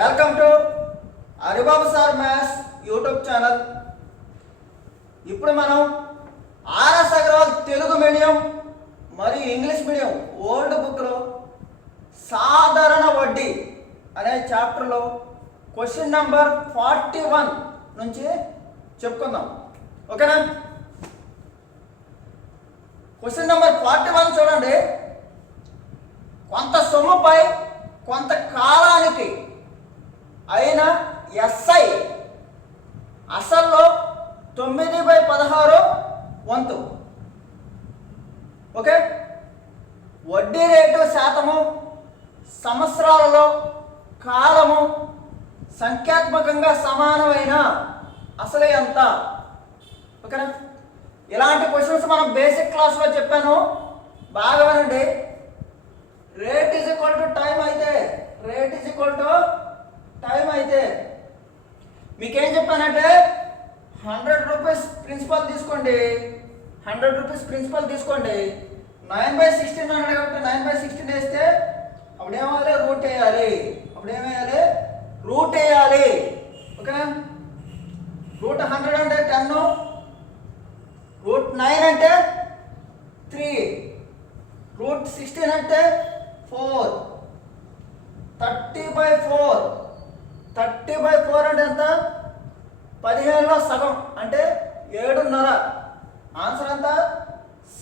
Welcome to Haribabu sir maths YouTube channel. ఇప్పుడు మనం RS Agarwal Telugu medium మరియు ఇంగ్లీష్ మీడియం ఓల్డ్ బుక్లో సాధారణ వడ్డీ అనే చాప్టర్లో క్వశ్చన్ నెంబర్ 41 నుంచి చెప్పుకుందాం. ఓకేనా? క్వశ్చన్ నెంబర్ 41 చూడండి. కొంత సొమ్ముపై కొంత కాలానికి అయిన ఎస్ఐ అసల్లో 9/16 వంతు. ఓకే, వడ్డీ రేటు శాతము, సంవత్సరాలలో కాలము సంఖ్యాత్మకంగా సమానమైన అసలు ఎంత? ఓకేనా? ఇలాంటి క్వశ్చన్స్ మనం బేసిక్ క్లాస్లో చెప్పాను, బాగా వినండి. Rate is equal to time అయితే, rate is equal to time అయితే మీకేం చెప్పానంటే 100 రూపీస్ ప్రిన్సిపల్ తీసుకోండి, 100 రూపీస్ ప్రిన్సిపల్ తీసుకోండి. 9/16 అన్నాడు కాబట్టి 9/16 వేస్తే అప్పుడు ఏమేయాలి? రూట్ వేయాలి. అప్పుడు ఏమేయాలి? రూట్ వేయాలి. ఓకేనా? రూట్ 100 అంటే 10, రూట్ 9 అంటే 3, రూట్ 16 అంటే 4, 30/4. 30/4 అంటే ఎంత? 15లో సగం అంటే 7.5. ఆన్సర్ ఎంత?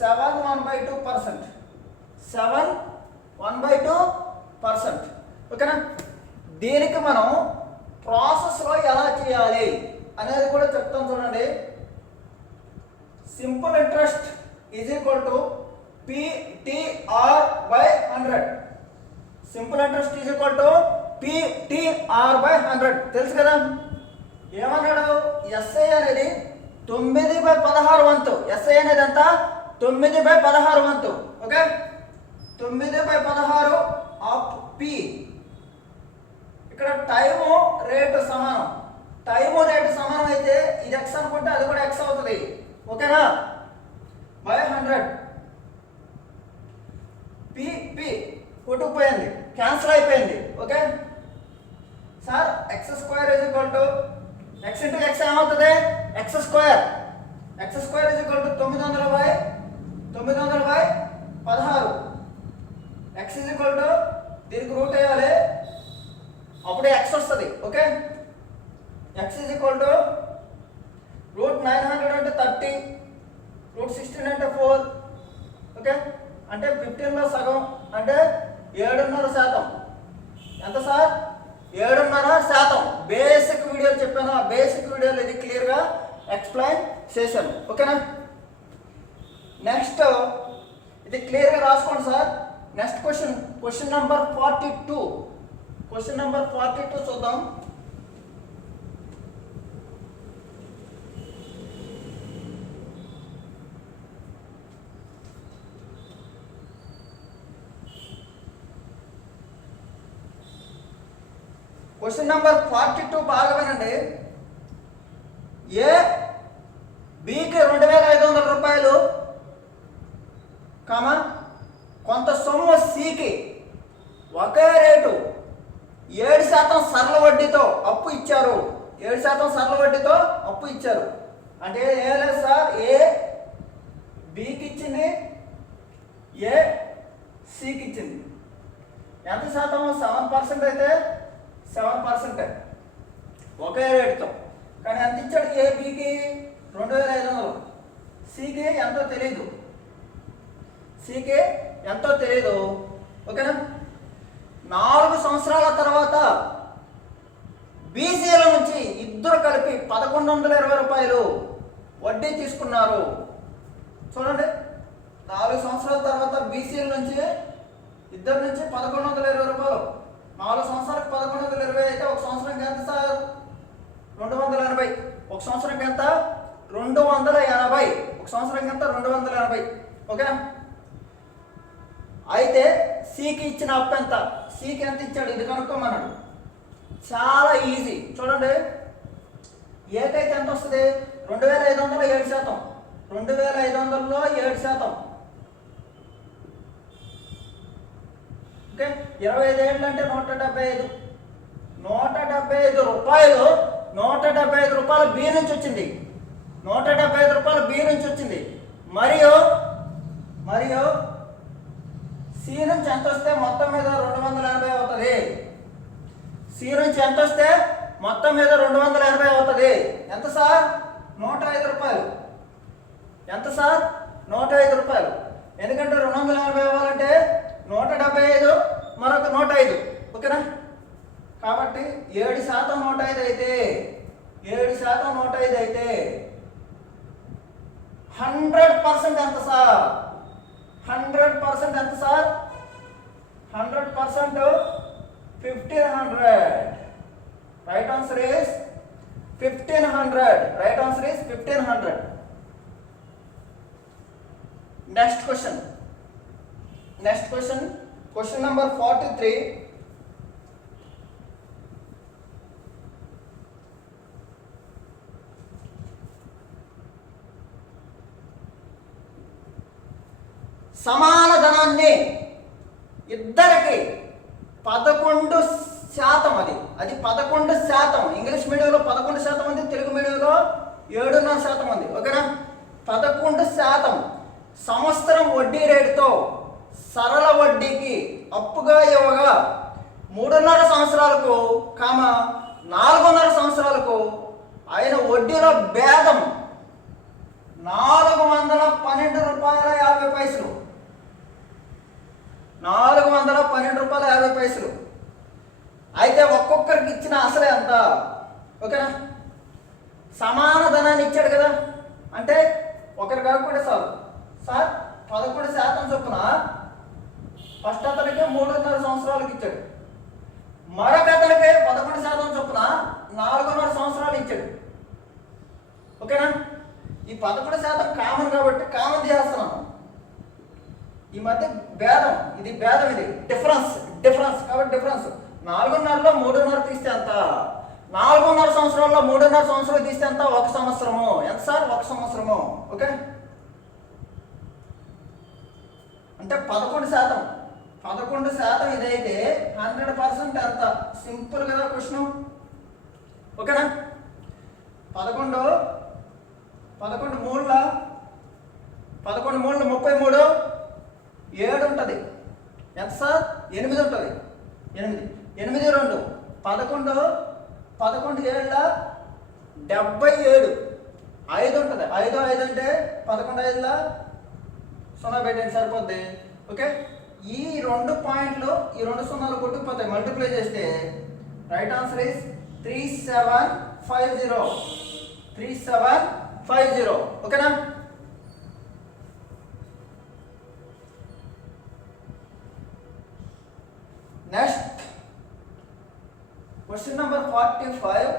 7/1/2%. 7/1/2%. ఓకేనా? దీనికి మనం ప్రాసెస్లో ఎలా చేయాలి అనేది కూడా చెప్తాం చూడండి. Simple interest is equal to PTR/100. Simple interest is equal to PTR/100 తెలుసు కదా. ఏమన్నాడు? ఎస్ఐ అనేది 9/16 వంతు. ఎస్ఐ అనేది ఎంత? 9/16 వంతు. Okay, 9/16 of P. ఇక్కడ టైము రేటు సమానం. టైము రేటు సమానం అయితే ఇది ఎక్స్ అనుకుంటే అది కూడా ఎక్స్ అవుతుంది. ఓకేనా? బై 100. పి కొట్టుకుపోయింది, క్యాన్సిల్ అయిపోయింది. Okay sir, x² is equal to x into x ఏమవుతుంది? x². x² is equal to 900/16. x is equal to దీనికి రూట్ వేయాలి, అప్పుడే x వస్తుంది. Okay, x is equal to root 900 అంటే 30, రూట్ 16 అంటే 4. ఓకే, అంటే 15లో సగం అంటే 7.5%. ఎంత సార్? 7.5%. బేసిక్ వీడియోలు చెప్పాను, ఆ బేసిక్ వీడియోలు ఇది క్లియర్గా ఎక్స్ప్లెయిన్ చేశాను. ఓకేనా? నెక్స్ట్ ఇది క్లియర్గా రాసుకోండి sir. Next question number 42. Question number 42 చూద్దాం. క్వశ్చన్ నెంబర్ 42 బాగా వినండి. ఏ బికి 2,500 రూపాయలు, కామా కొంత సొమ్ము సికి ఒకే రేటు 7% సరళ వడ్డీతో అప్పు ఇచ్చారు. 7% సరళ వడ్డీతో అప్పు ఇచ్చారు అంటే ఏ లేదు సార్, ఏ బికి ఇచ్చింది, ఏ సికి ఇచ్చింది. ఎంత శాతం? 7% అయితే 7% ఒకే రేటుతో. కానీ ఎంత ఇచ్చాడు? ఏ బికి 2,500, సికి ఎంతో తెలీదు, సికి ఎంతో తెలీదు. ఓకేనా? 4 సంవత్సరాల తర్వాత బీసీల నుంచి ఇద్దరు కలిపి 1,120 రూపాయలు వడ్డీ తీసుకున్నారు. చూడండి, 4 సంవత్సరాల తర్వాత బీసీల నుంచి ఇద్దరు నుంచి 1,120 రూపాయలు. 4 సంవత్సరాలకు 1,120 అయితే ఒక సంవత్సరానికి ఎంత సార్? 280. ఒక సంవత్సరానికి ఎంత? 280. ఒక సంవత్సరానికి ఎంత? 280. ఓకేనా? అయితే సికి ఇచ్చిన అప్పు ఎంత? సికి ఎంత ఇచ్చాడు? ఇది కనుక్కోమన్నాడు. చాలా ఈజీ. చూడండి, ఏకైతే ఎంత వస్తుంది? 2,500లో 7%. 2,500లో 7%. ఓకే, 25 ఏళ్ళు అంటే 175. 175 175 రూపాయలు 175 రూపాయలు బి నుంచి వచ్చింది. 175 రూపాయలు బి నుంచి వచ్చింది. మరియు సి నుంచి ఎంత వస్తే మొత్తం మీద 280 అవుతుంది. సి నుంచి ఎంత వస్తే మొత్తం మీద 280 అవుతుంది. ఎంత సార్? 105 రూపాయలు. ఎంత సార్? 105 రూపాయలు. ఎందుకంటే 280 అవ్వాలంటే 175 మరొక 105, ఓకేనా? కాబట్టి 7% 105 అయితే 7% 105 అయితే 100% ఎంత సార్? 100% ఎంత sir? 100% 1500. Right answer is 1500. Right answer is 1500. Next question. Question number 43. సమాన ధనాన్ని ఇద్దరికి 11%, అది 11%. ఇంగ్లీష్ మీడియంలో 11% ఉంది, తెలుగు మీడియంలో 7.5% ఉంది, ఓకేనా? 11% సంవత్సరం వడ్డీ రేటుతో సరళ వడ్డీకి అప్పుగా ఇవ్వగా 3.5 సంవత్సరాలకు 4.5 సంవత్సరాలకు అయిన వడ్డీలో భేదం 412 రూపాయల 50 పైసలు. 412 రూపాయల 50 పైసలు. అయితే ఒక్కొక్కరికి ఇచ్చిన అసలే ఎంత, ఓకేనా? సమాన ధనాన్ని ఇచ్చాడు కదా, అంటే ఒకరు కాకుండా సార్ 11% చొప్పున ఫస్ట్ అతనికి 3.5 సంవత్సరాలకు ఇచ్చాడు, మరొక అతనికి 11% చొప్పున 4.5 సంవత్సరాలు ఇచ్చాడు, ఓకేనా? ఈ 11% కామన్ కాబట్టి కామన్ చేస్తున్నాను. ఈ మధ్య భేదం, ఇది డిఫరెన్స్ కాబట్టి డిఫరెన్స్ 4.5లో 3.5 తీస్తే ఎంత? 4.5 సంవత్సరాల్లో 3.5 సంవత్సరాలు తీస్తే ఎంత? 1 సంవత్సరము. ఎంత సార్? 1 సంవత్సరము, ఓకే? అంటే 11% ఇదైతే 100% ఎంత? సింపుల్ కదా క్వశ్చన్, ఓకేనా? 11 3 33, 7 ఉంటుంది. ఎంత సార్? 8 ఉంటుంది. 8 2 11 7 77, 5 ఉంటుంది. 5 అంటే 11 5 0 పెట్టండి సరిపోద్ది, ఓకే? ఈ 2 పాయింట్లు, ఈ 2 సున్నాలు కొట్టుకుపోతాయి, మల్టిప్లై చేస్తే రైట్ ఆన్సర్ ఇస్ 3750, ఓకేనా? Next question number 45.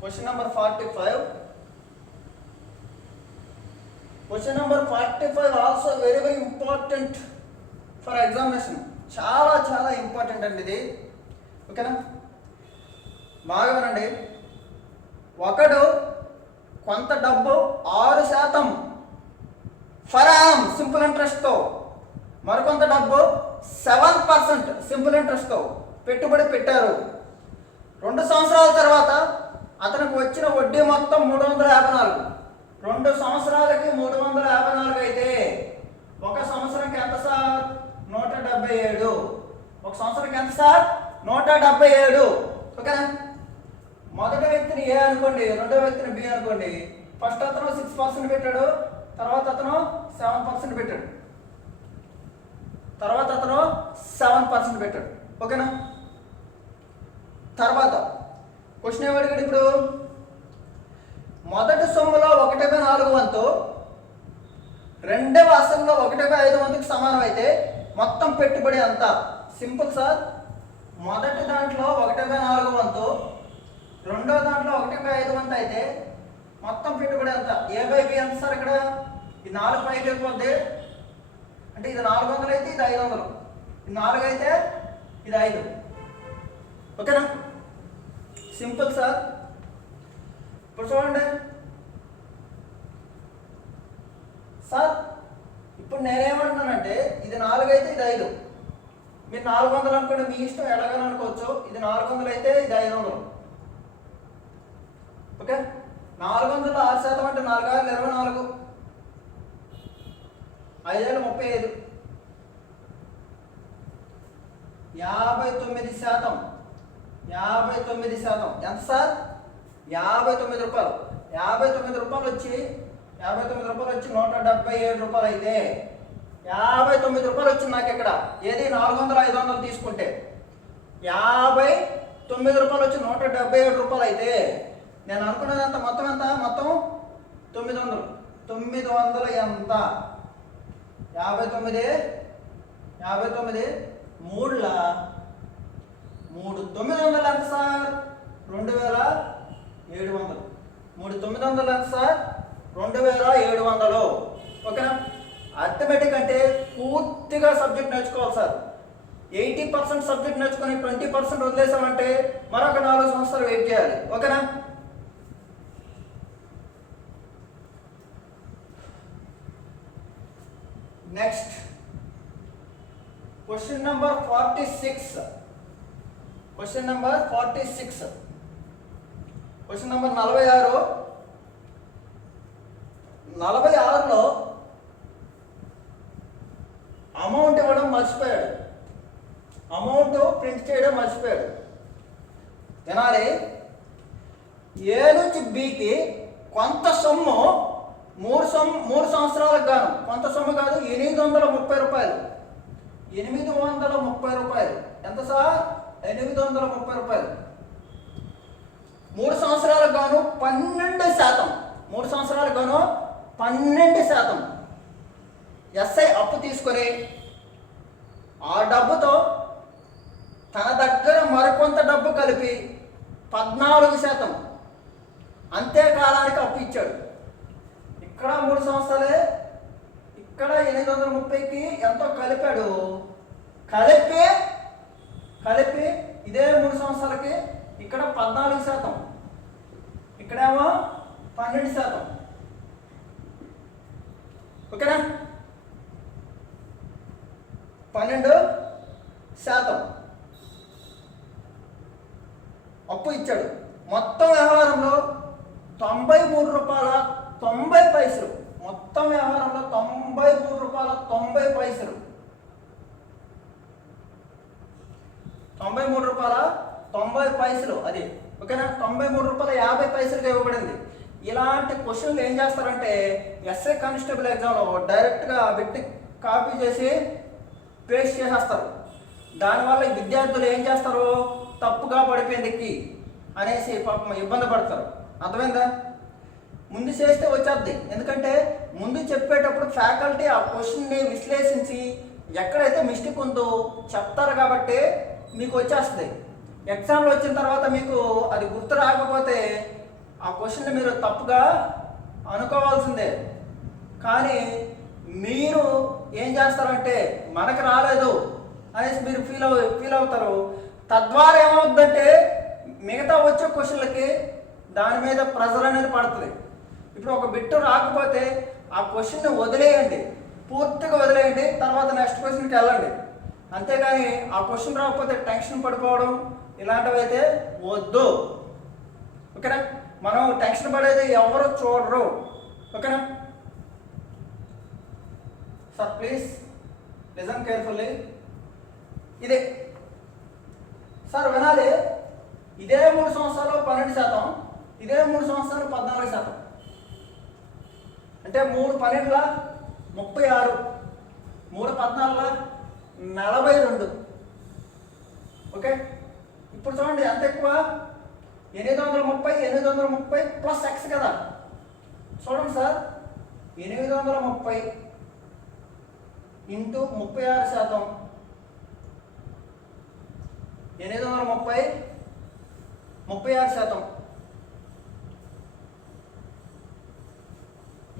Question number 45 also very important for examination. చాలా ఇంపార్టెంట్ అండి ఇది, ఓకేనా? బాగా వినండి. ఒకడు కొంత డబ్బు 6% ఫర్ యానం సింపుల్ ఇంట్రెస్ట్తో, మరికొంత డబ్బు 7% సింపుల్ ఇంట్రెస్ట్తో పెట్టుబడి పెట్టారు. 2 సంవత్సరాల తర్వాత అతనికి వచ్చిన వడ్డీ మొత్తం 354. 2 సంవత్సరాలకి 354 అయితే 1 సంవత్సరంకి ఎంత సార్? 177. 1 సంవత్సరంకి ఎంత సార్? 177, ఓకేనా? మొదటి వ్యక్తిని ఏ అనుకోండి, రెండో వ్యక్తిని బి అనుకోండి. ఫస్ట్ అతను 6% పెట్టాడు, తర్వాత అతను 7% పెట్టాడు, తర్వాత అతను 7% పెట్టాడు, ఓకేనా? తర్వాత క్వశ్చన్ ఏమడిగాడు ఇప్పుడు? మొదటి సొమ్ములో 1/4 వంతు రెండవ అసలులో 1/5 వంతుకి సమానం అయితే మొత్తం పెట్టుబడి అంతా. Simple sir. మొదటి దాంట్లో 1/4 వంతు, రెండో దాంట్లో 1/5 వంతు అయితే మొత్తం పెట్టుబడి ఎంత? A/B ఎంత సార్? ఇక్కడ ఈ 4 పైకి వెళ్ళిపోద్ది, అంటే ఇది 400 అయితే ఇది 500, ఇది 4 అయితే ఇది 5, ఓకేనా? Simple sir. ఇప్పుడు చూడండి సార్, ఇప్పుడు నేనేమంటున్నానంటే ఇది 4 అయితే ఇది 5, మీరు 400 అనుకోండి, మీ ఇష్టం ఎలాగని అనుకోవచ్చు. ఇది 400 అయితే ఇది 500, ఓకే, 406% అంటే 4 6 24, 5 ఏళ్ళు 35, 59%. 59% ఎంత సార్? 59 రూపాయలు. 59 రూపాయలు వచ్చి 177 రూపాయలు అయితే 59 రూపాయలు వచ్చింది నాకు ఇక్కడ. ఏది 400 500 తీసుకుంటే 59 రూపాయలు వచ్చి 177 రూపాయలు అయితే నేను అనుకున్నదంత మొత్తం ఎంత? మొత్తం 900. 900 ఎంత? 59 3ల 3 900 ఎంత సార్? 2700. 3 900 ఎంత సార్? 2700. ఓకేనా? అర్థమెటిక్ అంటే పూర్తిగా సబ్జెక్ట్ నేర్చుకోవాలి సార్. 80% సబ్జెక్ట్ నేర్చుకొని 20% వదిలేసామంటే మరొక 4 సంవత్సరాలు వెయిట్ చేయాలి. ఓకేనా? Next question number 46. Question number 46. Question number 46. 46లో అమౌంట్ ఇవ్వడం మర్చిపోయాడు. అమౌంట్ ప్రింట్ చేయడం మర్చిపోయాడు. వినాలి, ఏ నుంచి బికి కొంత సొమ్ము 3 సంవత్సరాలకు గాను, కొంత సొమ్ము కాదు, 830 రూపాయలు. 830 రూపాయలు ఎంత సార్? 830 రూపాయలు. 3 సంవత్సరాలకు గాను 12%. 3 సంవత్సరాలకు గాను 12% ఎస్ఐ అప్పు తీసుకొని ఆ డబ్బుతో తన దగ్గర మరికొంత డబ్బు కలిపి 14% అంతే కాలానికి అప్పు ఇచ్చాడు. ఇక్కడ 3 సంవత్సరాలే, ఇక్కడ 830కి ఎంతో కలిపాడు. కలిపి ఇదే 3 సంవత్సరాలకి ఇక్కడ 14%, ఇక్కడేమో 12%. ఓకేనా? 12% అప్పు ఇచ్చాడు. మొత్తం వ్యవహారంలో 93 రూపాయల 90 పైసలు. మొత్తం వ్యవహారంలో 93 రూపాయల 90 పైసలు. 93 రూపాయల 90 పైసలు అది. ఓకేనా? 93 రూపాయల 50 పైసలుగా ఇవ్వబడింది. ఇలాంటి క్వశ్చన్లు ఏం చేస్తారంటే ఎస్ఐ కానిస్టేబుల్ ఎగ్జామ్లో డైరెక్ట్గా పెట్టి కాపీ చేసి పేస్ట్ చేసేస్తారు. దానివల్ల విద్యార్థులు ఏం చేస్తారు? తప్పుగా పడిపోయింది అనేసి పాపం ఇబ్బంది పడతారు. అర్థమైందా? ముందు చేస్తే వచ్చేద్ది. ఎందుకంటే ముందు చెప్పేటప్పుడు ఫ్యాకల్టీ ఆ క్వశ్చన్ని విశ్లేషించి ఎక్కడైతే మిస్టేక్ ఉందో చెప్తారు కాబట్టి మీకు వచ్చేస్తుంది. ఎగ్జామ్లో వచ్చిన తర్వాత మీకు అది గుర్తు రాకపోతే ఆ క్వశ్చన్ని మీరు తప్పుగా అనుకోవాల్సిందే. కానీ మీరు ఏం చేస్తారంటే మనకు రాలేదు అనేసి మీరు ఫీల్ అవుతారు. తద్వారా ఏమవుతుందంటే మిగతా వచ్చే క్వశ్చన్లకి దాని మీద ప్రెజర్ అనేది పడుతుంది. ఇప్పుడు ఒక బిట్టు రాకపోతే ఆ క్వశ్చన్ని వదిలేయండి, పూర్తిగా వదిలేయండి, తర్వాత నెక్స్ట్ క్వశ్చన్కి వెళ్ళండి. అంతేగాని ఆ క్వశ్చన్ రాకపోతే టెన్షన్ పడిపోవడం ఇలాంటివి అయితే వద్దు. ఓకేనా? మనం టెన్షన్ పడేది ఎవరు చూడరు. ఓకేనా సార్? Please listen carefully. ఇదే సార్ వినాలి. ఇదే 3 సంవత్సరాలు 12%, ఇదే 3 సంవత్సరాలు 14%. అంటే 3 12ల 36, 3 14ల 42. ఓకే, ఇప్పుడు చూడండి ఎంత ఎక్కువ? 830 ప్లస్ ఎక్స్ కదా. చూడండి sir, 830 into 36%. 830 36%.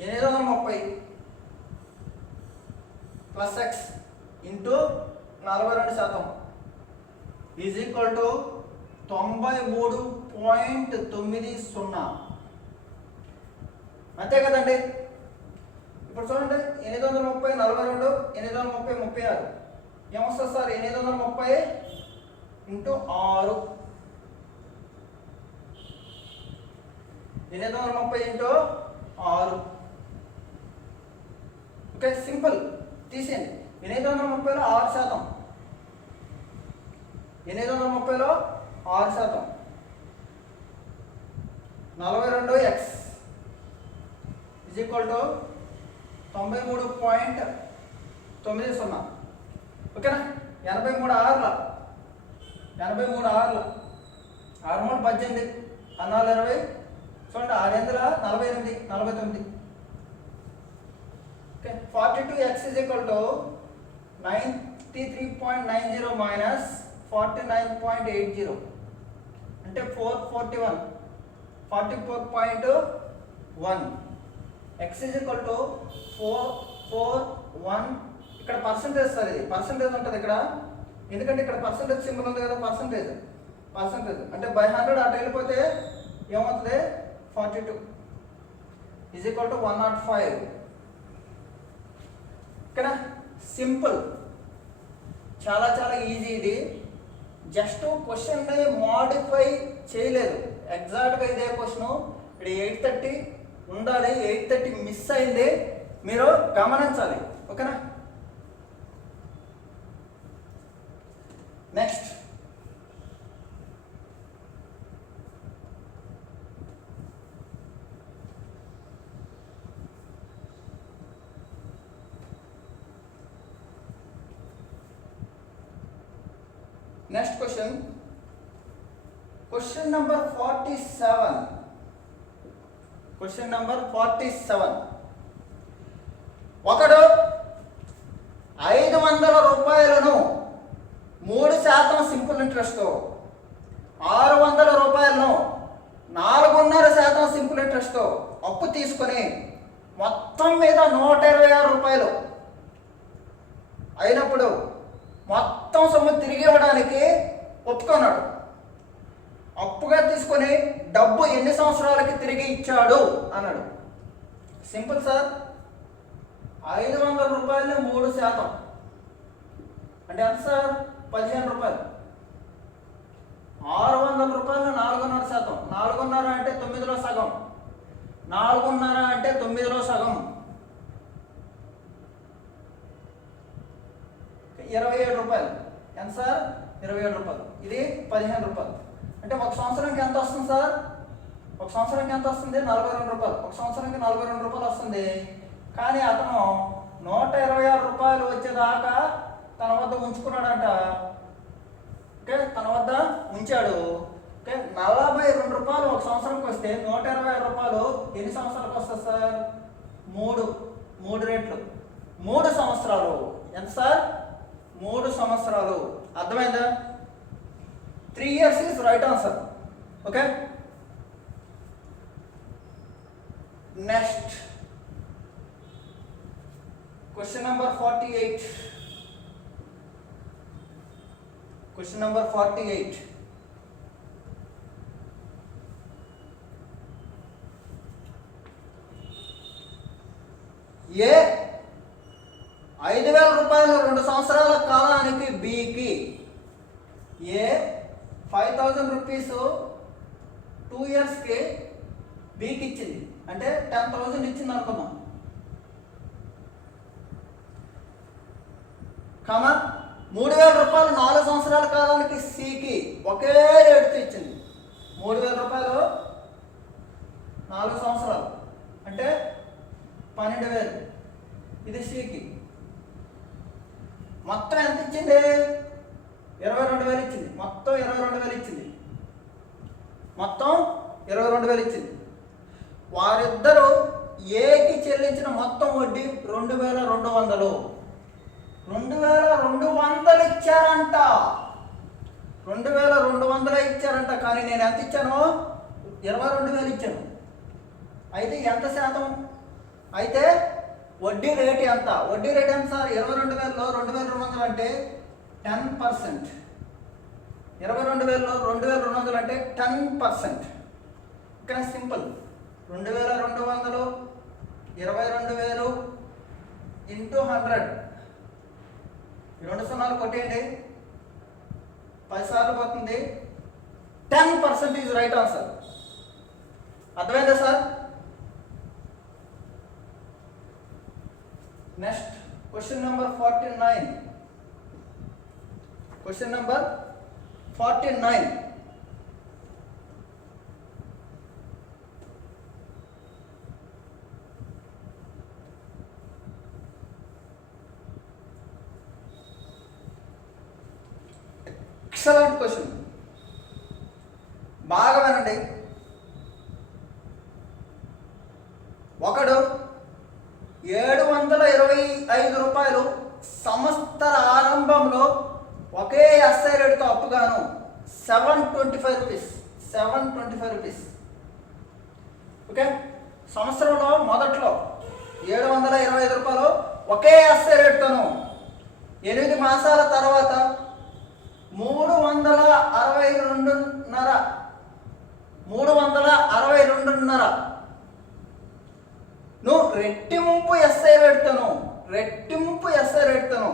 830 plus X into 42% is equal to 93.90. అంతే కదండి? ఇప్పుడు చూడండి, 830 42, 830 36 ఏమొస్తుంది sir? 830 into 6. 830 into 6. Okay, simple, తీసేయండి. 830లో 6%, 830లో 6%, 42x = 93.90. ఓకేనా? 83 ఆర్ల 6 3 18, 4 20, చూడండి 6 8 48, 49. ఓకే, 42x = 93.90 మైనస్ 49.80 అంటే 441, 44.1. x = 441. ఇక్కడ పర్సంటేజ్ సార్, ఇది పర్సంటేజ్ ఉంటుంది ఇక్కడ, ఎందుకంటే ఇక్కడ పర్సంటేజ్ సింబల్ ఉంది కదా, పర్సంటేజ్ అంటే బై 100 అటు వెళ్ళిపోతే ఏమవుతుంది, 42 = 105. ఇక్కడ సింపుల్, చాలా చాలా ఈజీ. ఇది జస్ట్ క్వశ్చన్ని మోడిఫై చేయలేదు, ఎగ్జాక్ట్గా ఇదే క్వశ్చన్. ఇక్కడ 830 ఉండాలి, 830 మిస్ అయింది, మీరు గమనించాలి. ఓకేనా? Next question, question number 47. Question number 47. ఒకడు 500 రూపాయలను 3% సింపుల్ ఇంట్రెస్ట్, 600 రూపాయలను 4.5% సింపుల్ ఇంట్రెస్ట్ అప్పు తీసుకొని మొత్తం మీద 126 రూపాయలు అయినప్పుడు మొత్తం సొమ్ము తిరిగి ఇవ్వడానికి ఒప్పుకున్నాడు. అప్పుగా తీసుకొని డబ్బు ఎన్ని సంవత్సరాలకి తిరిగి ఇచ్చాడు అన్నాడు. సింపుల్ సార్, 500 రూపాయలు 3% అంటే ఎంత సార్, 15 రూపాయలు. 600 రూపాయలు 4.5%, 4.5 అంటే 9లో సగం, 4.5 అంటే 9లో సగం, 27 రూపాయలు. ఎంత సార్, 27 రూపాయలు. ఇది 15 రూపాయలు. అంటే ఒక సంవత్సరానికి ఎంత వస్తుంది సార్, ఒక సంవత్సరానికి ఎంత వస్తుంది, 42 రూపాయలు. ఒక సంవత్సరానికి 42 రూపాయలు వస్తుంది. కానీ అతను 126 రూపాయలు వచ్చేదాకా తన వద్ద ఉంచుకున్నాడంట. ఓకే, తన వద్ద ఉంచాడు. ఓకే, 42 రూపాయలు ఒక సంవత్సరానికి వస్తే 126 రూపాయలు ఎన్ని సంవత్సరాలకు వస్తుంది సార్, 3 రేట్లు, 3 సంవత్సరాలు. ఎంత సార్, 3 సంవత్సరాలు. అర్థమైందా? 3 years is right answer. Okay, next question number 48. Question number 48. ఏ 5,000 రూపాయలు 2 సంవత్సరాల కాలానికి బికి, ఏ 5,000 రూపీస్ 2 yearsకి బికి ఇచ్చింది, అంటే 10,000 ఇచ్చింది అనుకున్నాం. కామా 3,000 రూపాయలు 4 సంవత్సరాల కాలానికి సికి ఒకే రేటుతో ఇచ్చింది. 3,000 రూపాయలు 4 సంవత్సరాలు అంటే 12,000. ఇది సికి. మొత్తం ఎంత ఇచ్చింది, 22,000 ఇచ్చింది. మొత్తం 22,000 ఇచ్చింది. మొత్తం 22,000 ఇచ్చింది. వారిద్దరూ ఏకి చెల్లించిన మొత్తం వడ్డీ 2,200. 2,200 ఇచ్చారంట. 2,200 ఇచ్చారంట. కానీ నేను ఎంత ఇచ్చాను, 22,000 ఇచ్చాను. అయితే ఎంత శాతం, అయితే వడ్డీ రేటు ఎంత, వడ్డీ రేటు ఎంత సార్, 22,000లో 2,200 అంటే 10%. 22,000లో 2,200 అంటే 10%. ఇక్కడ సింపుల్, 2,200 22,000 ఇంటూ 100. 2 సున్నాలు కొట్టేయండి, 10 సార్లు పోతుంది. 10% ఈజ్ రైట్ ఆన్సర్. అర్థమైందా sir? Next question number 49. Question number 49. Excellent question, బాగా వినండి. ఒకడు 725 రూపాయలు సంవత్సర ఆరంభంలో ఒకే ఎస్ఐ రేటుతో అప్పుగాను 725 రూపీస్. 725 రూపీస్. ఓకే, సంవత్సరంలో మొదట్లో 725 రూపాయలు ఒకే ఎస్ఐ రేటుతోను 8 మాసాల తర్వాత 362.5 నువ్వు రెట్టింపు ఎస్ఐ రేటుతోను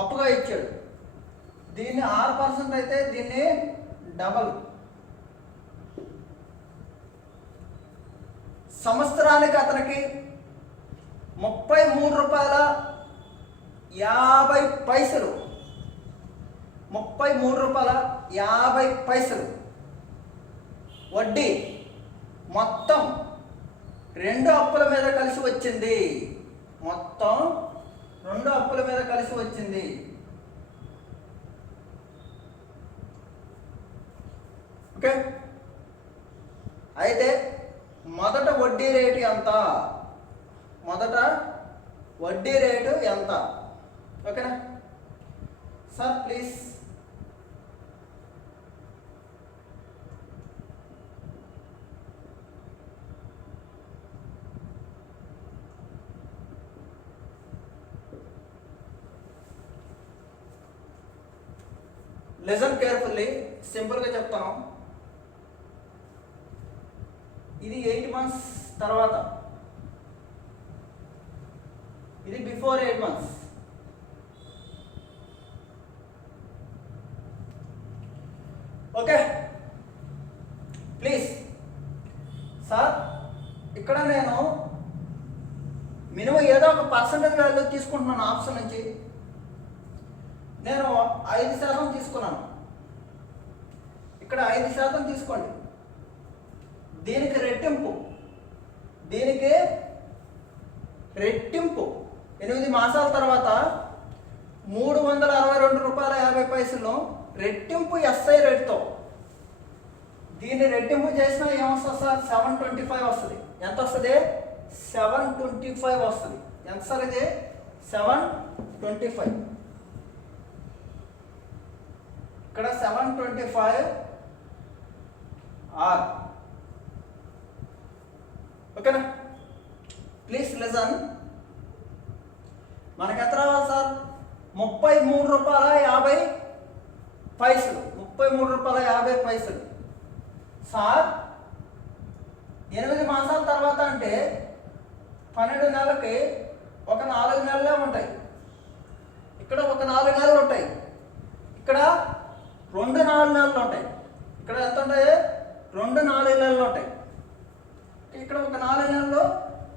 అప్పుగా ఇచ్చాడు. దీన్ని 6% అయితే దీన్ని డబల్. సంవత్సరానికి అతనికి 33 రూపాయల 50 పైసలు, 33 రూపాయల 50 పైసలు వడ్డీ మొత్తం 2 అప్పుల మీద కలిసి వచ్చింది. మొత్తం 2 అప్పుల మీద కలిసి వచ్చింది. ఓకే, అయితే మొదట వడ్డీ రేటు ఎంత? ఓకేనా సార్? ప్లీజ్. Listen carefully. సింపుల్గా చెప్తాను. ఇది 8 months తర్వాత, ఇది before 8 months. Okay, please sir. ఇక్కడ నేను మినిమం ఏదో ఒక పర్సంటేజ్ వాల్యూ తీసుకుంటున్నాను. ఆప్షన్ నుంచి నేను 5% తీసుకున్నాను. ఇక్కడ 5% తీసుకోండి. దీనికి రెట్టింపు 8 మాసాల తర్వాత 362.50 రెట్టింపు ఎస్ఐ రేటుతో దీన్ని రెట్టింపు చేసినా ఏమొస్తుంది సార్? 725 వస్తుంది. ఎంత వస్తుంది? 725 వస్తుంది. ఎంత సార్ ఇది? 725. ఇక్కడ 725 ఆర్. ఓకేనా? Please listen. మనకి ఎంత రావాలి సార్? 33.50 పైసలు. 33.50 పైసలు సార్. 8 మాసాల తర్వాత అంటే 12 నెలలకి ఒక 4 నెలలే ఉంటాయి. ఇక్కడ ఒక 4 నెలలు ఉంటాయి. ఇక్కడ 2 4 నెలలు ఉంటాయి. ఇక్కడ ఎంత ఉంటాయి? 2 4 నెలలు ఉంటాయి. ఇక్కడ ఒక 4 నెలలు,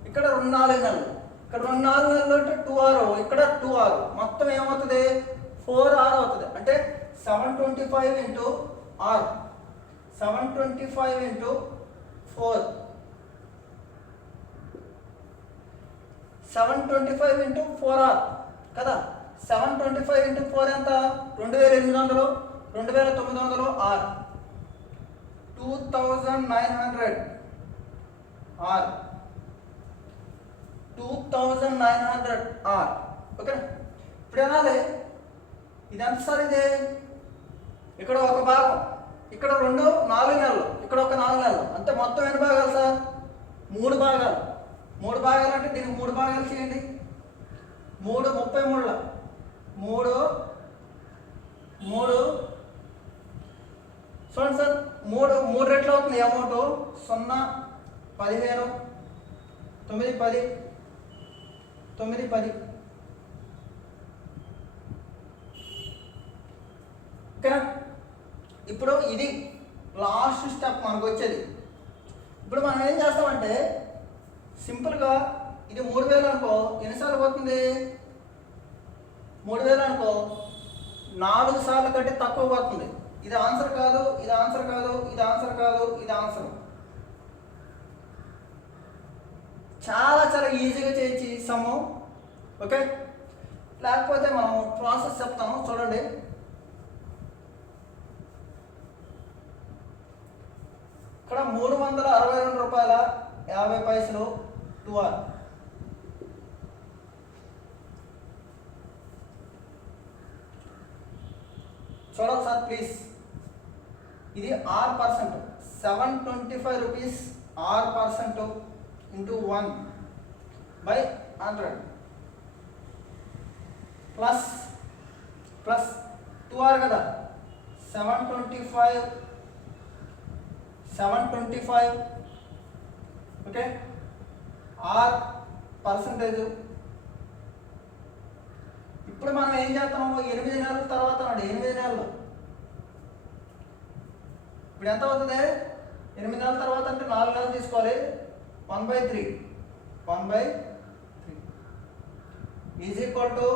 ఇక్కడ 2 4 నెలలు, ఇక్కడ 2 4 నెలలు అంటే 2R, ఇక్కడ 2R, మొత్తం ఏమవుతుంది? 4R అవుతుంది. అంటే 725 into R, 725 into 4, 725 into 4R కదా. 725 ఇంటూ 4 ఎంత? 2800, 2900 R, 2900 R, 2900 R. ఓకే, ఇప్పుడు ఏనాలి? ఇది ఎంత సార్? ఇది ఇక్కడ ఒక భాగం, ఇక్కడ 2 4 నెలలు, ఇక్కడ ఒక 4 నెలలు, అంటే మొత్తం ఎన్ని భాగాలు సార్? 3 భాగాలు. 3 భాగాలు అంటే దీనికి 3 భాగాలు చేయండి. 3 33, 3 చూడండి సార్. 3 రెట్లు అవుతుంది అమౌంట్. 0 15 9 10 9 10. ఓకేనా? ఇప్పుడు ఇది లాస్ట్ స్టెప్ మనకు వచ్చేది. ఇప్పుడు మనం ఏం చేస్తామంటే సింపుల్గా ఇది 3000 అనుకో, ఎన్నిసార్లు పోతుంది? 3000 అనుకో 4 సార్లు కంటే తక్కువ పోతుంది. ఇది ఆన్సర్ కాదు, ఇది ఆన్సర్ కాదు, ఇది ఆన్సర్ కాదు, ఇది ఆన్సర్. చాలా చాలా ఈజీగా చేయొచ్చు ఈ సమ్ము. ఓకే, లేకపోతే మనం ప్రాసెస్ చెప్తాము చూడండి. ఇక్కడ 362 రూపాయల 50 పైసలు 2R. చూడండి సార్ ప్లీజ్, ఇది R%, 725 rupees R% into 1/100 plus 2R కదా, 725 ఓకే, R%. ఇప్పుడు మనం ఏం చేస్తాము? 8 నెలల తర్వాత అండి, 8 నెలలు. ఇప్పుడు ఎంత అవుతుంది? 8 నెలల తర్వాత అంటే 4 నెలలు తీసుకోవాలి. 1/3 ఈజ్ ఈక్వల్ టు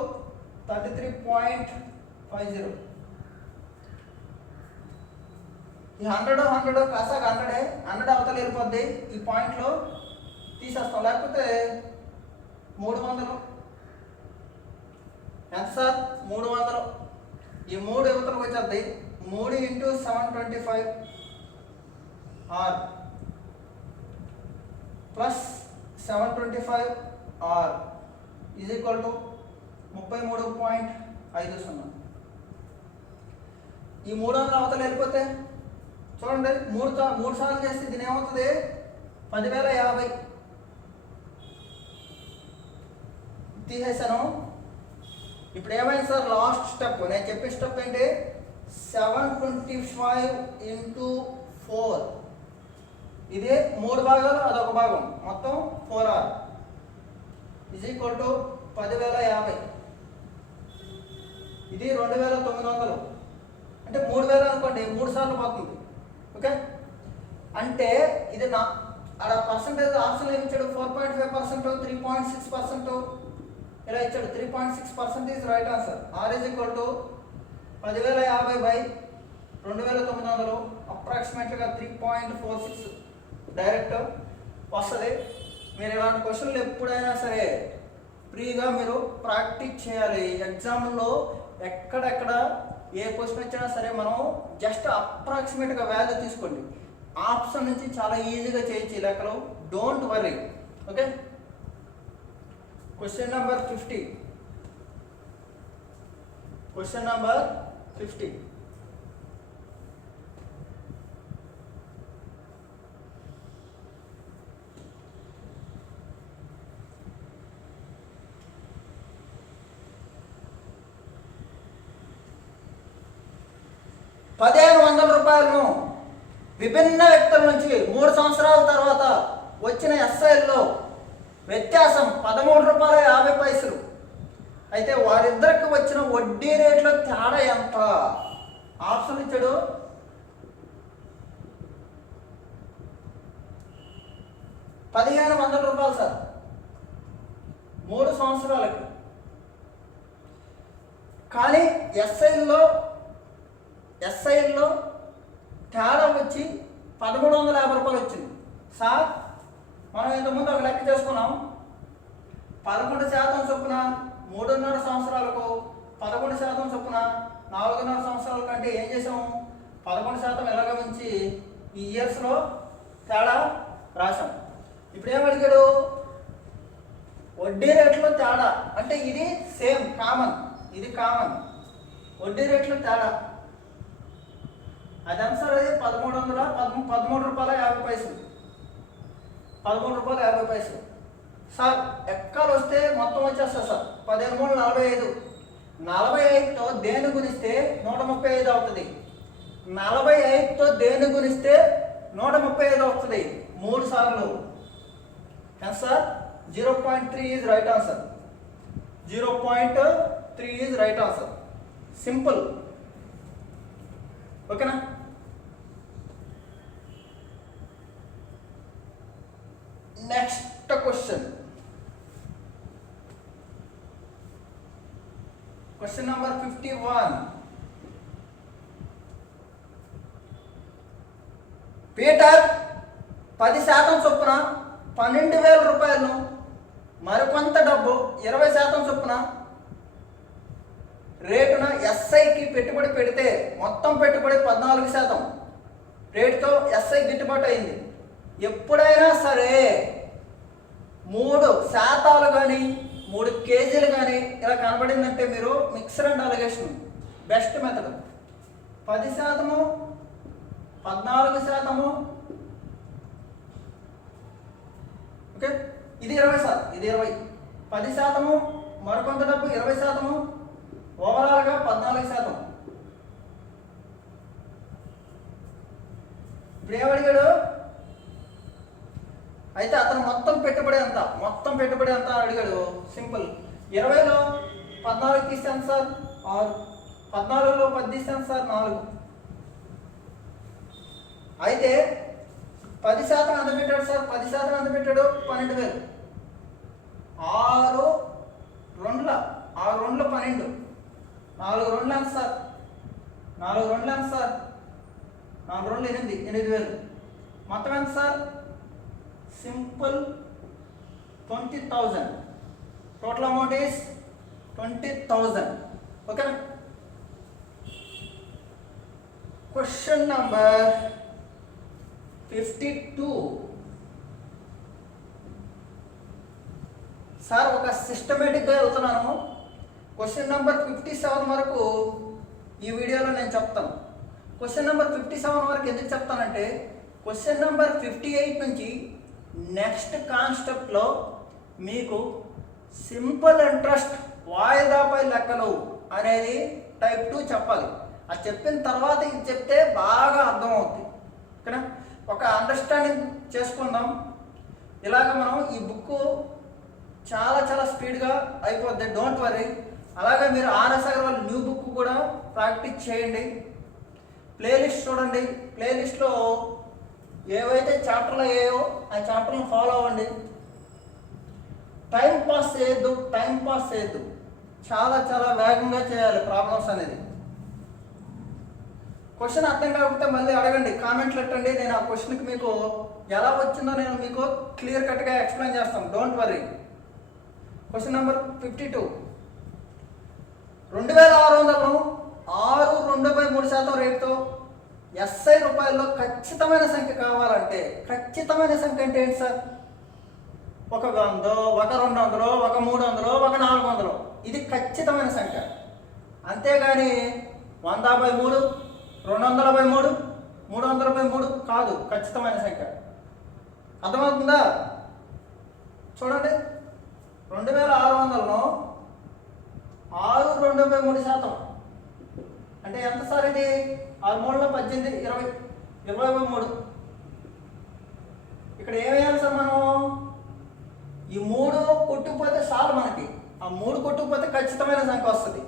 33.50. ఈ 100 కాసాక 100 అవతల వెళ్ళిపోద్ది. ఈ పాయింట్లో తీసేస్తాం, లేకపోతే 300. ఎంత సార్? 300. ఈ 3 యువతలకు వచ్చేది. 3 × 725 R plus 725 R is equal to 33.50. ఈ 300 అవతల వెళ్ళిపోతే చూడండి, 3 సార్లు చేస్తే దీని ఏమవుతుంది? 10,050 తీసేసాను. ఇప్పుడు ఏమైంది సార్? లాస్ట్ స్టెప్, నేను చెప్పే స్టెప్ ఏంటి? 725 × 4. ఇది 3 భాగాలు, అదొక భాగం, మొత్తం 4R ఈజ్ ఈక్వల్ టు 10,050. ఇది 2,900. అంటే 3,000 అనుకోండి, 3 సార్లు పోతుంది. ఓకే, అంటే ఇది నా అక్కడ పర్సంటేజ్ ఆప్షన్ ఏమి ఇచ్చాడు? 4.5%, 3.6%, ఇలా ఇచ్చాడు. 3.6% is right answer. R is equal to 10,050/2,900, అప్రాక్సిమేట్గా 3.46 డైరెక్ట్ వస్తుంది. మీరు ఇలాంటి క్వశ్చన్లు ఎప్పుడైనా సరే ఫ్రీగా మీరు ప్రాక్టీస్ చేయాలి. ఎగ్జామ్లో ఎక్కడెక్కడ ఏ క్వశ్చన్ వచ్చినా సరే మనం జస్ట్ అప్రాక్సిమేట్గా వాల్యూ తీసుకోండి. ఆప్షన్ నుంచి చాలా ఈజీగా చేయొచ్చు ఈ లెక్కలు. Don't worry. Okay, question number 50. Question number 50. రూపాయలను విభిన్న వ్యక్తుల నుంచి 3 సంవత్సరాల తర్వాత వచ్చిన ఎస్ఐల్లో వ్యత్యాసం 13 రూపాయల 50 పైసలు. అయితే వారిద్దరికి వచ్చిన వడ్డీ రేట్ల తేడా ఎంత? ఆప్షన్ ఇచ్చాడు. ₹1,500 సార్ 3 సంవత్సరాలకి. కానీ ఎస్ఐల్లో తేడా వచ్చి ₹1,350 వచ్చింది. సార్ మనం ఇంతకుముందు ఒక లెక్క చేసుకున్నాం. 11% చొప్పున 3.5 సంవత్సరాలకు, 11% చొప్పున 4.5 సంవత్సరాల కంటే ఏం చేసాము? 11% ఎలాగ ఉంచి ఈ ఇయర్స్లో తేడా రాసాం. ఇప్పుడు ఏం అడిగాడు? వడ్డీ రేట్లో తేడా. అంటే ఇది సేమ్ కామన్, ఇది కామన్. వడ్డీ రేట్లో తేడా అది ఎంత సార్? అది 13 రూపాయల 50 పైసలు. 13 రూపాయల 50 పైసలు. సార్ ఎక్కలు వస్తే మొత్తం వచ్చేస్తుంది సార్. 15 3 45. 45తో దేని గుణిస్తే 135 అవుతుంది. 45తో దేని గుణిస్తే 135 అవుతుంది. 3 సార్లు. ఎంత sir? 0.3 is right answer. 0.3 is right answer. Simple. ఓకేనా? Next question, question number 51. Peter 10% చొప్పున 12,000 రూపాయలను మరికొంత డబ్బు 20% చొప్పున రేటున ఎస్ఐకి పెట్టుబడి పెడితే మొత్తం పెట్టుబడి 14% రేటుతో ఎస్ఐ గిట్టుబాటు అయింది. ఎప్పుడైనా సరే 3 శాతాలు కానీ 3 కేజీలు కానీ ఇలా కనబడిందంటే మీరు mixer and allegation best method. 10%, 14%, okay, ఇది 20%, ఇది 20, 10% మరికొంత డబ్బు 20%, ఓవరాల్గా 14%. ఇప్పుడు ఏమడిగాడు? అయితే అతను మొత్తం పెట్టుబడి ఎంత అని అడిగాడు. సింపుల్. 20లో 14 తీస్తే ఎంత సార్? 6. 14లో 10 తీస్తే ఎంత సార్? 4. అయితే 10% ఎంత పెట్టాడు సార్? 10% ఎంత పెట్టాడు? 12,000. 6 2ల 12. 4 2లు ఎంత సార్? 4 2లు ఎంత సార్? 4 2లు 8, 8,000. మొత్తం ఎంత sir? Simple 20,000. Total amount is 20,000. Okay. Question number 52. Sir ఒక సిస్టమేటిక్గా వెళ్తున్నాను. క్వశ్చన్ నెంబర్ 57 వరకు ఈ వీడియోలో నేను చెప్తాను. క్వశ్చన్ నెంబర్ 57 వరకు ఎందుకు చెప్తానంటే క్వశ్చన్ నెంబర్ 58 నుంచి నెక్స్ట్ కాన్సెప్ట్లో మీకు సింపుల్ ఇంట్రెస్ట్ వాయిదాపై లెక్కలు అనేది టైప్ 2 చెప్పాలి. అది చెప్పిన తర్వాత ఇది చెప్తే బాగా అర్థమవుతుంది. ఓకేనా? ఒక అండర్స్టాండింగ్ చేసుకుందాం. ఇలాగ మనం ఈ బుక్ చాలా స్పీడ్గా అయిపోద్ది, డోంట్ వరీ. అలాగే మీరు ఆర్ఎస్ అగర్వాల్ న్యూ బుక్ కూడా ప్రాక్టీస్ చేయండి. ప్లేలిస్ట్ చూడండి. ప్లేలిస్ట్లో ఏవైతే చాప్టర్లు అయ్యాయో ఆ చాప్టర్లను ఫాలో అవ్వండి. టైం పాస్ చేయొద్దు. చాలా వేగంగా చేయాలి ప్రాబ్లమ్స్ అనేది. క్వశ్చన్ అర్థం కాకపోతే మళ్ళీ అడగండి, కామెంట్లు పెట్టండి. నేను ఆ క్వశ్చన్కి మీకు ఎలా వచ్చిందో నేను మీకు క్లియర్ కట్గా ఎక్స్ప్లెయిన్ చేస్తాను, డోంట్ వరీ. Question number 52. 2,600ను 6/2/3% రేటుతో ఎస్ఐ రూపాయల్లో ఖచ్చితమైన సంఖ్య కావాలంటే, ఖచ్చితమైన సంఖ్య అంటే ఏంటి సార్? ఒక 100, ఒక 200, ఒక 300, ఒక 400. ఇది ఖచ్చితమైన సంఖ్య. అంతేగాని 100/3, 200/3, 300/3 కాదు ఖచ్చితమైన సంఖ్య. అర్థమవుతుందా? చూడండి, 2,600ను 6/2/3% అంటే ఎంత సార్? ఇది 6×3 18, 20, 20/3. ఇక్కడ ఏమేయాలి సార్ మనం? ఈ 3 కొట్టుకుపోతే చాలు మనకి. ఆ 3 కొట్టుకుపోతే ఖచ్చితమైన సంఖ్య వస్తుంది.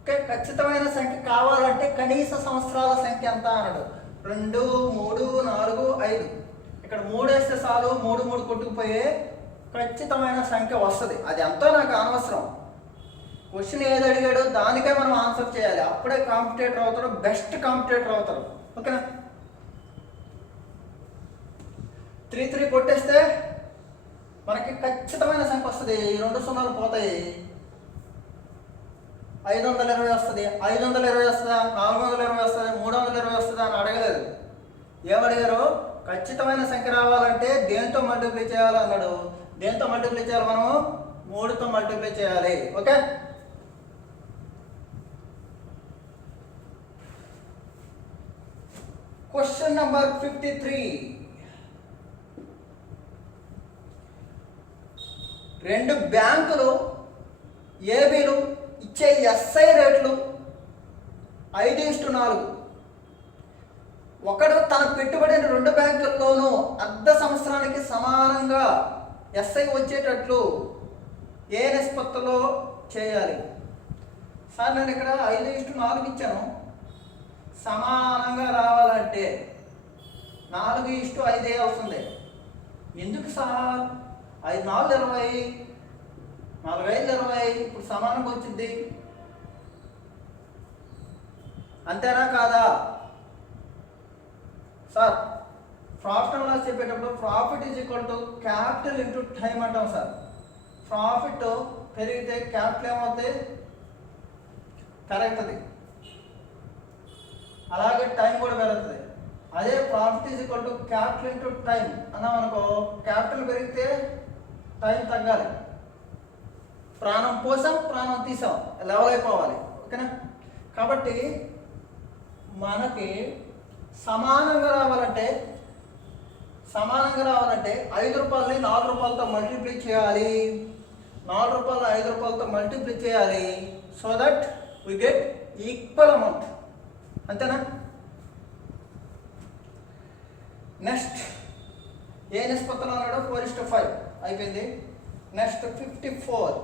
ఓకే, ఖచ్చితమైన సంఖ్య కావాలంటే కనీస సంవత్సరాల సంఖ్య ఎంత అన్నాడు. 2, 3, 4, 5. ఇక్కడ 3 వేస్తే చాలు, 3 కొట్టుకుపోయే ఖచ్చితమైన సంఖ్య వస్తుంది. అది ఎంతో నాకు అనవసరం. క్వశ్చన్ ఏది అడిగాడో దానికే మనం ఆన్సర్ చేయాలి. అప్పుడే కాంపిటేటర్ అవుతాడు, బెస్ట్ కాంపిటేటర్ అవుతాడు. ఓకేనా? 3 కొట్టేస్తే మనకి ఖచ్చితమైన సంఖ్య వస్తుంది. 2 సున్నాలు పోతాయి. 520 వస్తుంది, 520 వస్తుందా, 420 వస్తుందా, 320 వస్తుందా అని అడగలేదు. ఏమడిగారు? ఖచ్చితమైన సంఖ్య రావాలంటే దేంతో మల్టిప్లై చేయాలి అన్నాడు. దేంతో మల్టిప్లై చేయాలి? మనము 3తో మల్టిప్లై చేయాలి. ఓకే. Question number 53. 2 బ్యాంకులు ఏబీలు ఇచ్చే ఎస్ఐ రేట్లు 5:4. ఒకడు తన పెట్టుబడిని 2 బ్యాంకుల్లోనూ అర్ధ సంవత్సరానికి సమానంగా ఎస్ఐ వచ్చేటట్లు ఏ నిష్పత్తిలో చేయాలి? సార్ నేను ఇక్కడ 5:4 ఇచ్చాను. సమానంగా రావాలంటే 4:5 అవుతుంది. ఎందుకు సార్ 5 4 20, 4 5 20, ఇప్పుడు సమానంగా వచ్చింది. అంతేనా కాదా సార్? ప్రాఫిట్ అండ్ లాస్ చెప్పేటప్పుడు profit is equal to capital into time అంటాం సార్. ప్రాఫిట్ పెరిగితే క్యాపిటల్ ఏమవుతుంది? పెరుగుతుంది. అలాగే టైం కూడా పెరుగుతుంది. అదే profit is equal to capital into time అన్నాం అనుకో, క్యాపిటల్ పెరిగితే టైం తగ్గాలి. ప్రాణం పోసాం, ప్రాణం తీసాం, లెవెల్ అయిపోవాలి. ఓకేనా? కాబట్టి మనకి సమానంగా రావాలంటే 5 రూపాయలని 4 రూపాయలతో మల్టిప్లై చేయాలి. 4 రూపాయలు 5 రూపాయలతో మల్టిప్లై చేయాలి. So that we get equal amount. అంతేనా? నెక్స్ట్ ఏ నిష్పత్తిలో ఉన్నాడో 4:5 అయిపోయింది. నెక్స్ట్ 54.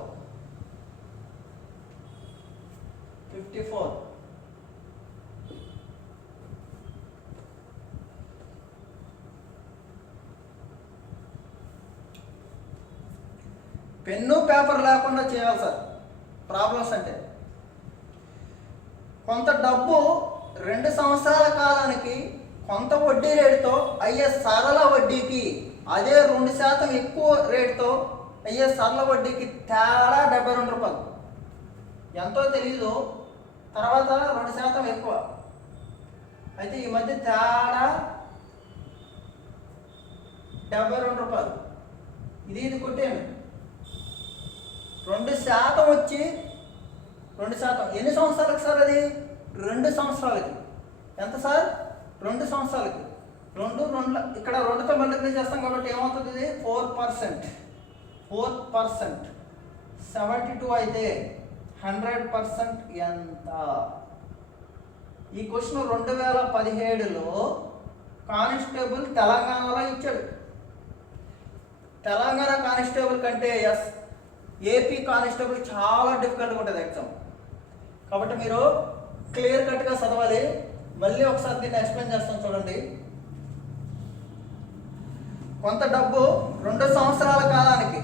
పెన్ను పేపర్ లేకుండా చేయాలి సార్ ప్రాబ్లమ్స్ అంటే. కొంత డబ్బు 2 సంవత్సరాల కాలానికి కొంత వడ్డీ రేటుతో అయ్యే సరళ వడ్డీకి అదే 2% ఎక్కువ రేటుతో అయ్యే సరళ వడ్డీకి తేడా 72 రూపాయలు. ఎంతో తెలీదు, తర్వాత 2% ఎక్కువ అయితే ఈ మధ్య తేడా 72 రూపాయలు. ఇది కొట్టేయండి. 2% వచ్చి 2% ఎన్ని సంవత్సరాలకు సార్? అది 2 సంవత్సరాలకి. ఎంత సార్? 2 సంవత్సరాలకి. 2 ఇక్కడ 2తో మల్టిప్లై చేస్తాం కాబట్టి ఏమవుతుంది? ఇది 4%. 72 అయితే 100% ఎంత? ఈ క్వశ్చన్ 2017లో కానిస్టేబుల్ తెలంగాణలో ఇచ్చాడు. తెలంగాణ కానిస్టేబుల్ కంటే ఏపీ కానిస్టేబుల్ చాలా డిఫికల్ట్గా ఉంటుంది ఎగ్జామ్. కాబట్టి మీరు క్లియర్ కట్గా చదవాలి. మళ్ళీ ఒకసారి దీన్ని ఎక్స్ప్లెయిన్ చేస్తాం చూడండి. కొంత డబ్బు 2 సంవత్సరాల కాలానికి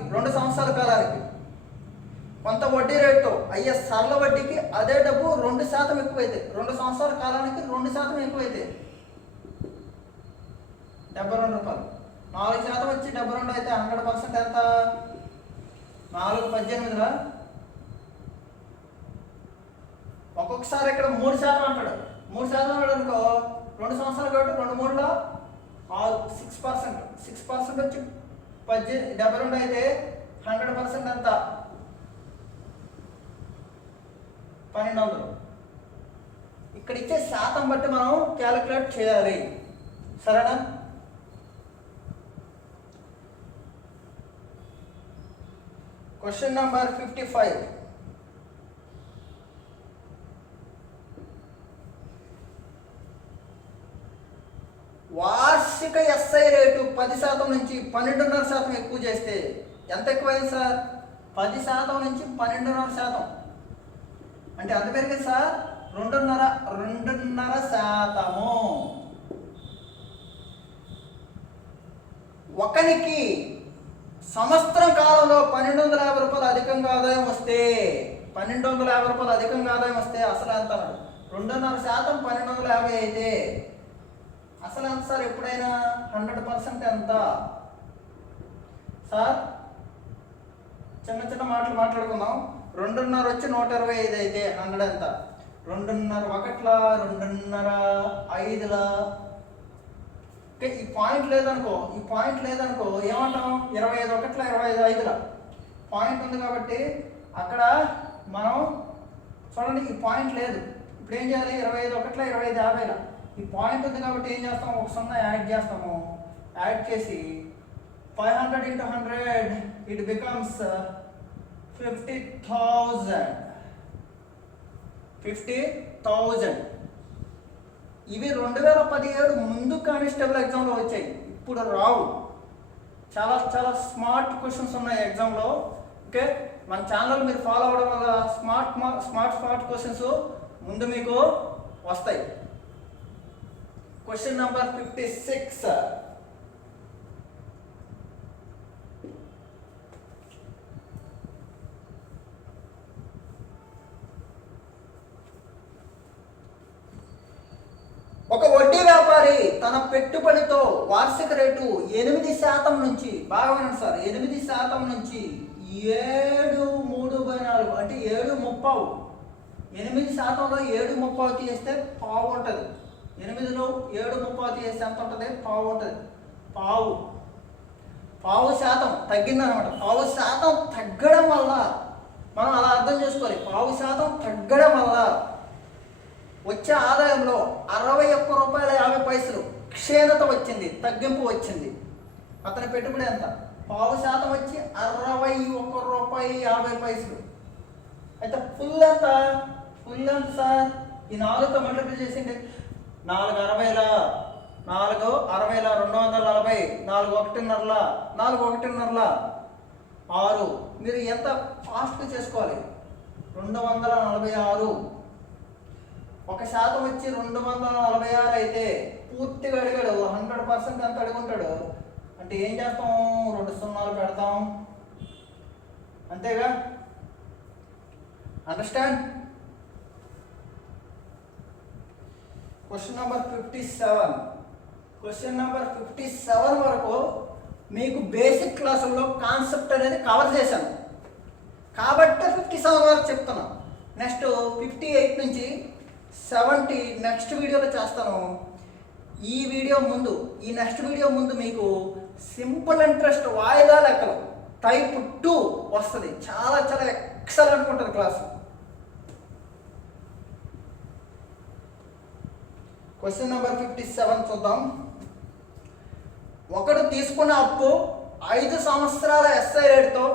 కొంత వడ్డీ రేటుతో అయ్యే సరళ వడ్డీకి అదే డబ్బు 2% ఎక్కువైతే, 2 సంవత్సరాల కాలానికి 2% ఎక్కువైతే 72 రూపాయలు. 4% వచ్చి 72 అయితే 100% ఎంత? 4×18. ఒక్కొక్కసారి ఇక్కడ 3% అంటాడు. 3% అన్నాడు అనుకో, 2 సంవత్సరాలు కాబట్టి 2 3లో 6% వచ్చి 72 అయితే 100% ఎంత? 1200. ఇక్కడ ఇచ్చే శాతం బట్టి మనం క్యాలిక్యులేట్ చేయాలి. సరేనా? Question number 55. వార్షిక ఎస్ఐ రేటు 10% నుంచి 12.5% ఎక్కువ చేస్తే ఎంత ఎక్కువైంది సార్? 10% నుంచి 12.5%. అంటే అంత పెరిగింది సార్? 2.5%. ఒకనికి సంవత్సరం కాలంలో 1250 రూపాయలు అధికంగా ఆదాయం వస్తే, 1250 రూపాయలు అధికంగా ఆదాయం వస్తే అసలు ఎంత? 2.5% 1250 అయితే అసలు ఎంత సార్? ఎప్పుడైనా 100% ఎంత సార్? చిన్న మాటలు మాట్లాడుకుందాం. 2.5 వచ్చి 125 అయితే 100 ఎంత? 2.5 1ల 2.5 5ల. ఈ పాయింట్ లేదనుకో ఏమంటాం? 25 1ల 25 5ల. పాయింట్ ఉంది కాబట్టి అక్కడ మనం చూడండి, ఈ పాయింట్ లేదు. ఇప్పుడు ఏం చేయాలి? 25 1ల 25 50ల. ఈ పాయింట్ ఉంది కాబట్టి ఏం చేస్తాం? ఒక 0 యాడ్ చేస్తాము. యాడ్ చేసి 500 × 100 ఇట్ బికమ్స్ 50,000. ఇవి 2017 ముందు కానిస్టేబుల్ ఎగ్జామ్లో వచ్చాయి, ఇప్పుడు రావు. చాలా స్మార్ట్ క్వశ్చన్స్ ఉన్నాయి ఎగ్జామ్లో. ఓకే, మన ఛానల్ మీరు ఫాలో అవ్వడం వల్ల స్మార్ట్ క్వశ్చన్స్ ముందు మీకు వస్తాయి. Question number 56. తన పెట్టుబడితో వార్షిక రేటు 8% నుంచి, బాగా వినండి సార్, 8% నుంచి 7.34 అంటే 7.30, 8%లో 7.30 తీస్తే పావు ఉంటుంది. 8లో 7.30 తీస్తే ఎంత ఉంటుంది? పావు ఉంటుంది. పావు శాతం తగ్గిందనమాట. పావు శాతం తగ్గడం వల్ల మనం అలా అర్థం చేసుకోవాలి. పావు శాతం తగ్గడం వల్ల వచ్చే ఆదాయంలో 61 రూపాయల 50 పైసలు క్షీణత వచ్చింది, తగ్గింపు వచ్చింది. అతని పెట్టుబడి ఎంత? పావు శాతం వచ్చి 61 రూపాయి 50 పైసలు. అయితే ఫుల్ ఎంత? ఫుల్ ఎంత సార్? ఈ 4తో మల్టిప్లై చేసింది 4 60ల 4 60ల 240, 4 1.5ల 4 1.5ల 6. మీరు ఎంత ఫాస్ట్గా చేసుకోవాలి? 246. 1% వచ్చి 246 అయితే పూర్తిగా అడిగాడు, 100% ఎంత అడుగుంటాడు అంటే ఏం చేస్తాం? 2 సున్నాలు పెడతాం, అంతేగా. Understand? Question number 57. Question number 57 వరకు మీకు బేసిక్ క్లాసుల్లో కాన్సెప్ట్ అనేది కవర్ చేశాను కాబట్టి 57 వరకు చెప్తున్నాను. నెక్స్ట్ 58 నుంచి 70 నెక్స్ట్ వీడియోలో చేస్తాను. ఈ నెక్స్ట్ వీడియో ముందు మీకు సింపుల్ ఇంట్రెస్ట్ వాయిదా లెక్కలు టైప్ 2 వస్తుంది. చాలా చాలా ఎక్సలెంట్ ఉంటుంది క్లాసు. క్వశ్చన్ నెంబర్ 57 చూద్దాం. ఒకడు తీసుకున్న అప్పు 5 సంవత్సరాల ఎస్ఐ రేటుతో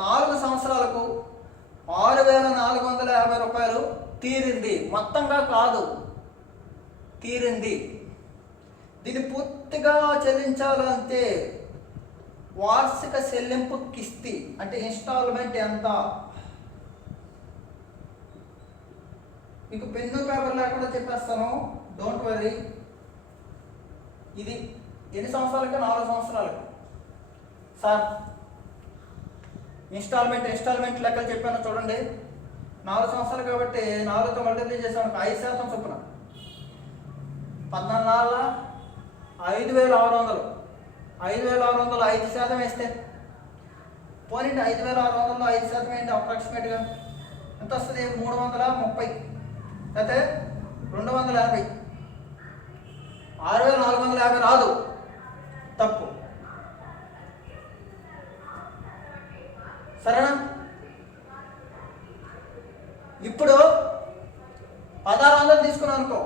4 సంవత్సరాలకు 6,450 రూపాయలు తీరింది. మొత్తంగా కాదు, తీరింది. దీన్ని పూర్తిగా చెల్లించాలంటే వార్షిక చెల్లింపు కిస్తీ అంటే ఇన్స్టాల్మెంట్ ఎంత? మీకు పెన్ను పేపర్ లేకుండా చెప్పేస్తాను, డోంట్ వరీ. ఇది ఎన్ని సంవత్సరాలకి? 4 సంవత్సరాలకి. సార్ ఇన్స్టాల్మెంట్ లెక్కలు చెప్పాను చూడండి. 4 సంవత్సరాలు కాబట్టి 4తో మల్టిప్లై చేసాను 5% చొప్పున 14 5,600. 5,600 5% వేస్తే పోనీ 5,600లో 5% వేయండి. అప్రాక్సిమేట్గా ఎంత వస్తుంది? 330 అయితే 250. 6,450 రాదు, తప్పు. సరేనా? ఇప్పుడు 1,600 తీసుకున్నాను అనుకో.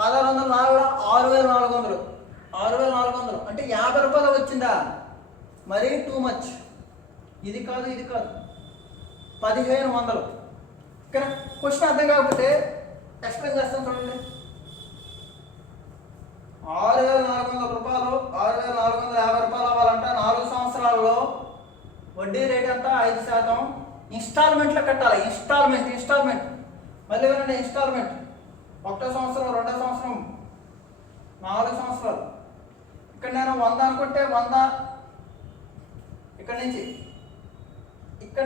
1,600 6,400. 6,400 అంటే 50 రూపాయలు వచ్చిందా? మరీ టూ మచ్. ఇది కాదు 1,500. ఓకేనా? క్వశ్చన్ అర్థం కాకపోతే ఎక్స్ప్లెయిన్ చేస్తాను చూడండి. 6,400 రూపాయలు 6,450 రూపాయలు అవ్వాలంటే 4 సంవత్సరాల్లో వడ్డీ రేట్ ఎంత? 5%. ఇన్స్టాల్మెంట్లో కట్టాలి. ఇన్స్టాల్మెంట్ మళ్ళీ వినండి. ఇన్స్టాల్మెంట్ 1వ సంవత్సరం, 2వ సంవత్సరం, 4 సంవత్సరాలు. ఇక్కడ నేను 100 అనుకుంటే 100 ఇక్కడి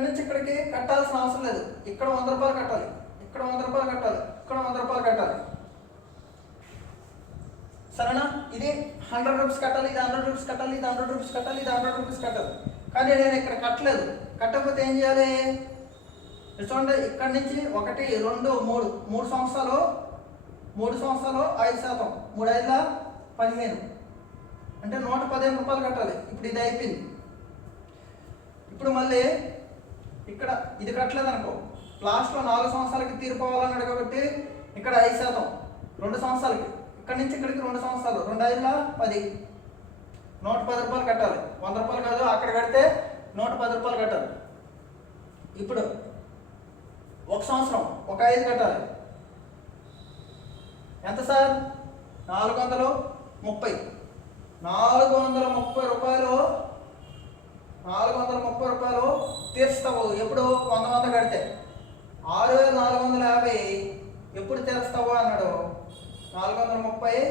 నుంచి ఇక్కడికి కట్టాల్సిన అవసరం లేదు. ఇక్కడ 100 రూపాయలు కట్టాలి, ఇక్కడ 100 రూపాయలు కట్టాలి, ఇక్కడ 100 రూపాయలు కట్టాలి. సరేనా? ఇది 100 రూపీస్ కట్టాలి, ఇది 100 రూపీస్ కట్టాలి, ఇది 100 రూపీస్ కట్టాలి, ఇది 100 రూపీస్ కట్టాలి. కానీ నేను ఇక్కడ కట్టలేదు. కట్టకపోతే ఏం చేయాలి? చూడండి, ఇక్కడి నుంచి 1 2 3 సంవత్సరాలు 5%, 3 5ల 15 అంటే 115 రూపాయలు కట్టాలి. ఇప్పుడు ఇది అయిపోయింది. ఇప్పుడు మళ్ళీ ఇక్కడ ఇది కట్టలేదు అనుకో, లాస్ట్లో 4 సంవత్సరాలకి తీరిపోవాలన్నాడు కాబట్టి ఇక్కడ 5%, 2 సంవత్సరాలకి, ఇక్కడి నుంచి ఇక్కడికి 2 సంవత్సరాలు, 2 5ల 10, 110 రూపాయలు కట్టాలి. 100 రూపాయలు కాదు, అక్కడ కడితే 110 రూపాయలు కట్టాలి. ఇప్పుడు 1 సంవత్సరం 1 5 కట్టాలి. ఎంత సార్? 430. 430 రూపాయలు 430 రూపాయలు తీర్చుతావు. ఎప్పుడు? 100 కడితే. 6,450 ఎప్పుడు తీరుస్తావు అన్నాడు. 430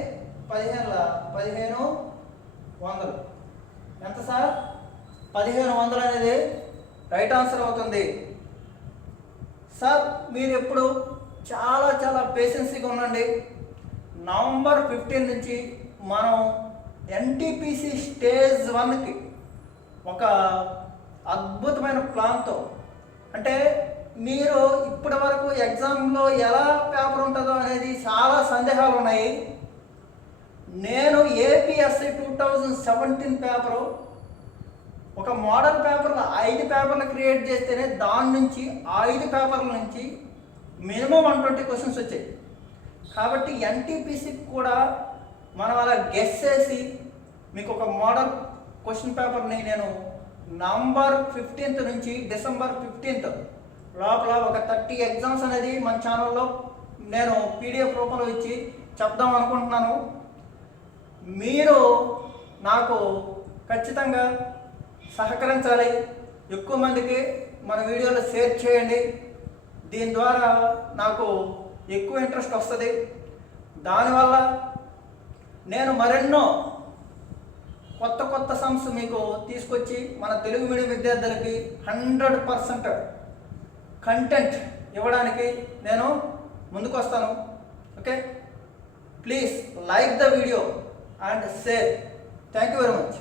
15,100 ఎంత సార్? 1,500 అనేది రైట్ ఆన్సర్ అవుతుంది. సార్ మీరు ఎప్పుడు చాలా చాలా పేషెన్సీగా ఉండండి. నవంబర్ 15 నుంచి మనం ఎన్టీపీసీ స్టేజ్ 1కి ఒక అద్భుతమైన ప్లాన్తో, అంటే మీరు ఇప్పటి వరకు ఎగ్జామ్లో ఎలా పేపర్ ఉంటుందో అనేది చాలా సందేహాలు ఉన్నాయి. నేను ఏపీఎస్ఐ 2017 పేపరు ఒక మోడల్ పేపర్లో 5 పేపర్లు క్రియేట్ చేస్తేనే దాని నుంచి 5 పేపర్ల నుంచి మినిమం 120 క్వశ్చన్స్ వచ్చాయి. కాబట్టి ఎన్టీపీసీకి కూడా మనం అలా గెస్ చేసి మీకు ఒక మోడల్ క్వశ్చన్ పేపర్ని నేను నవంబర్ 15th నుంచి డిసెంబర్ 15th లోపల ఒక 30 ఎగ్జామ్స్ అనేది మన ఛానల్లో నేను పీడిఎఫ్ రూపంలో ఇచ్చి చెప్దాం అనుకుంటున్నాను. మీరు నాకు ఖచ్చితంగా సహకరించాలి. ఎక్కువ మందికి మన వీడియోలు షేర్ చేయండి. దీని ద్వారా నాకు ఎక్కువ ఇంట్రెస్ట్ వస్తుంది. దానివల్ల నేను మరెన్నో కొత్త సమ్స్ మీకు తీసుకొచ్చి మన తెలుగు మీడియం విద్యార్థులకి 100% కంటెంట్ ఇవ్వడానికి నేను ముందుకు వస్తాను. Okay, please like the video and share. Thank you very much.